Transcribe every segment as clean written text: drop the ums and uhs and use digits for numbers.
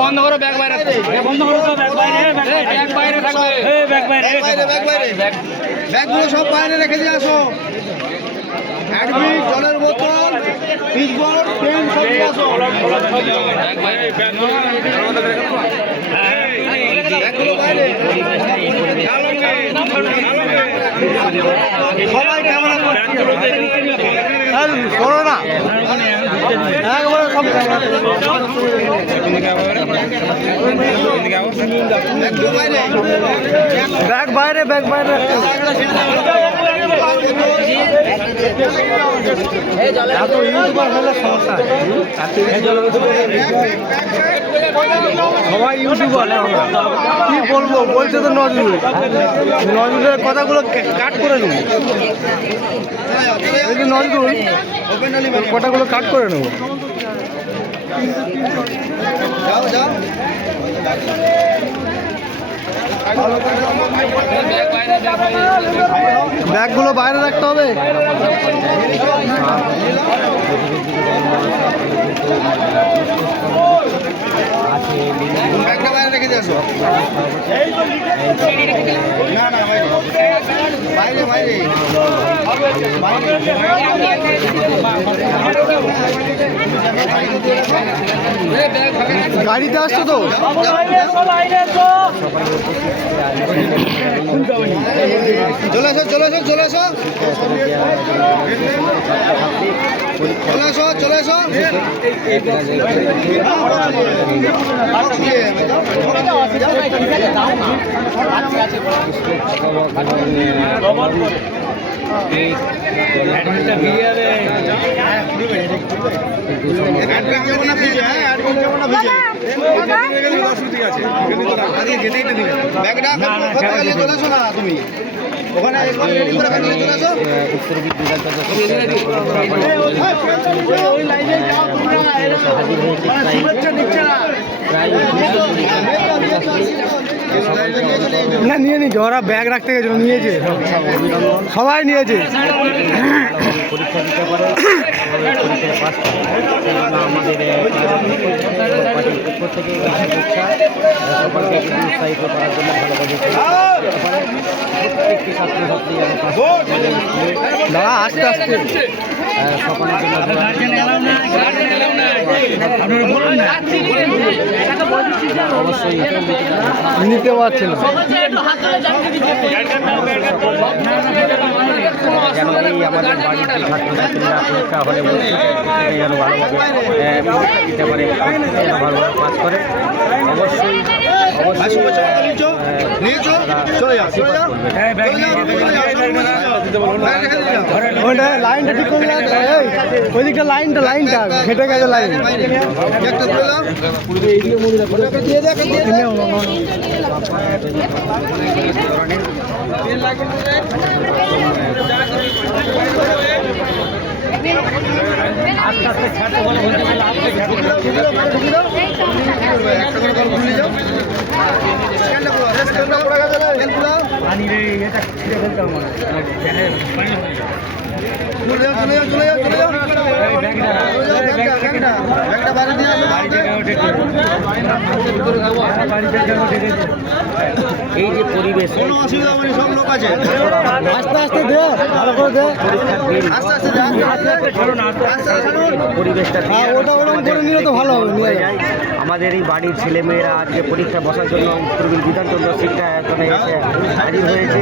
বন্ধ করো, ব্যাগ বাইরে, বন্ধ করো, ব্যাগ বাইরে থাকবে, ব্যাগগুলো সব বাইরে রেখে দিয়ে আসো। অ্যাডমিট, জলের বোতল, পিচবোর্ড, পেন সব দিয়ে আসো। ব্যাগগুলো বাইরে। সবাই ক্যামেরা করো না, একবারে সব ব্যাগ বাইরে, ব্যাগ বাইরে। এত ইউটিউবার হলে সমস্যা, সবাই ইউটিউবার। কি বলবো, বলছে তো নজরুলের কথাগুলো কাট করে নেবো, নজরুল কথাগুলো কাট করে নেবো। যাও যাও, ব্যাগগুলো বাইরে রাখতে হবে। ব্যাগটা বাইরে রেখে দিয়ে আসো। না না, বাইরে বাইরে। গাড়িতে আসছো তো? চলে আসো, চলে আসো, চলে আসো, চলে আসো, চলে আসো। তুমি ওখানে না নিয়ে নি, ওরা ব্যাগ রাখতে গেছিল, নিয়েছে, সবাই নিয়েছে। পরীক্ষা দিতে পারে, পরীক্ষায় পাস করে, আমাদের পক্ষ থেকে সকলকে উৎসাহিত করার জন্য ভালোভাবে প্রত্যেকটি ছাত্রছাত্রী দাঁড়া, আস্তে আস্তে সকলের জন্য অবশ্যই নিতে পারছে না। যেন এই আমাদের বাড়ির যে ছাত্রছাত্রীরা পরীক্ষা হলে যেন ভালোভাবে পরীক্ষা দিতে পারে, ভালোভাবে পাস করে। অবশ্যই লাইনটা ঠিক করে, ওইদিকটা লাইনটা ঘেটে গেছে, লাইন আস্তে আস্তে ছাড়তে বলে বলতে গেলে আস্তে পানি রে, এটা ছিঁড়ে ফেলতে হবে। এই যে পরিবেশ, কোনো অসুবিধা হবে, সব লোক আছে, আস্তে আস্তে দে, ভালো করে দে, আস্তে আস্তে পরিবেশটা ওটা ওরকম করে নিলে তো ভালো হবে। নিয়ে যায় আমাদের এই বাড়ির ছেলেমেয়েরা আজকে পরীক্ষা বসার জন্য উত্তরবঙ্গ বিধানচন্দ্র শিক্ষা এখানে এসে হাজির হয়েছে।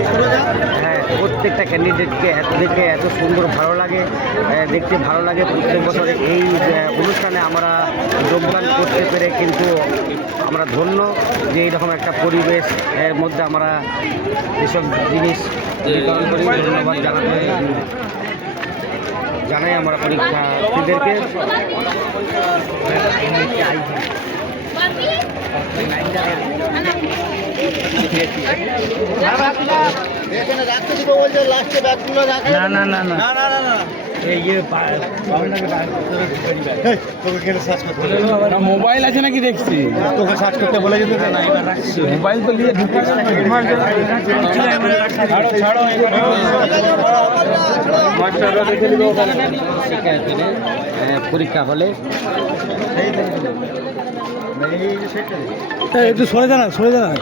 হ্যাঁ, প্রত্যেকটা ক্যান্ডিডেটকে এত দেখে এত সুন্দর ভালো লাগে, দেখতে ভালো লাগে। প্রত্যেক বছর এই অনুষ্ঠানে আমরা যোগদান করতে পেরে কিন্তু আমরা ধন্য যে এইরকম একটা পরিবেশ এর মধ্যে আমরা এসব জিনিস বিতরণ করি। ধন্যবাদ জানাই আমরা পরীক্ষার্থীদেরকে। না না না না। মোবাইল আছে নাকি দেখছি, তোকে সার্চ করতে বলে যেতে না, মোবাইল তো নিয়ে ঢুকে পরীক্ষা হলে একটু সরে যান, সরে যান।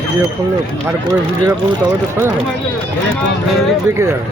ভিডিও করলে আর করে ভিডিওটা করবে তবে তো দেখে যাবে।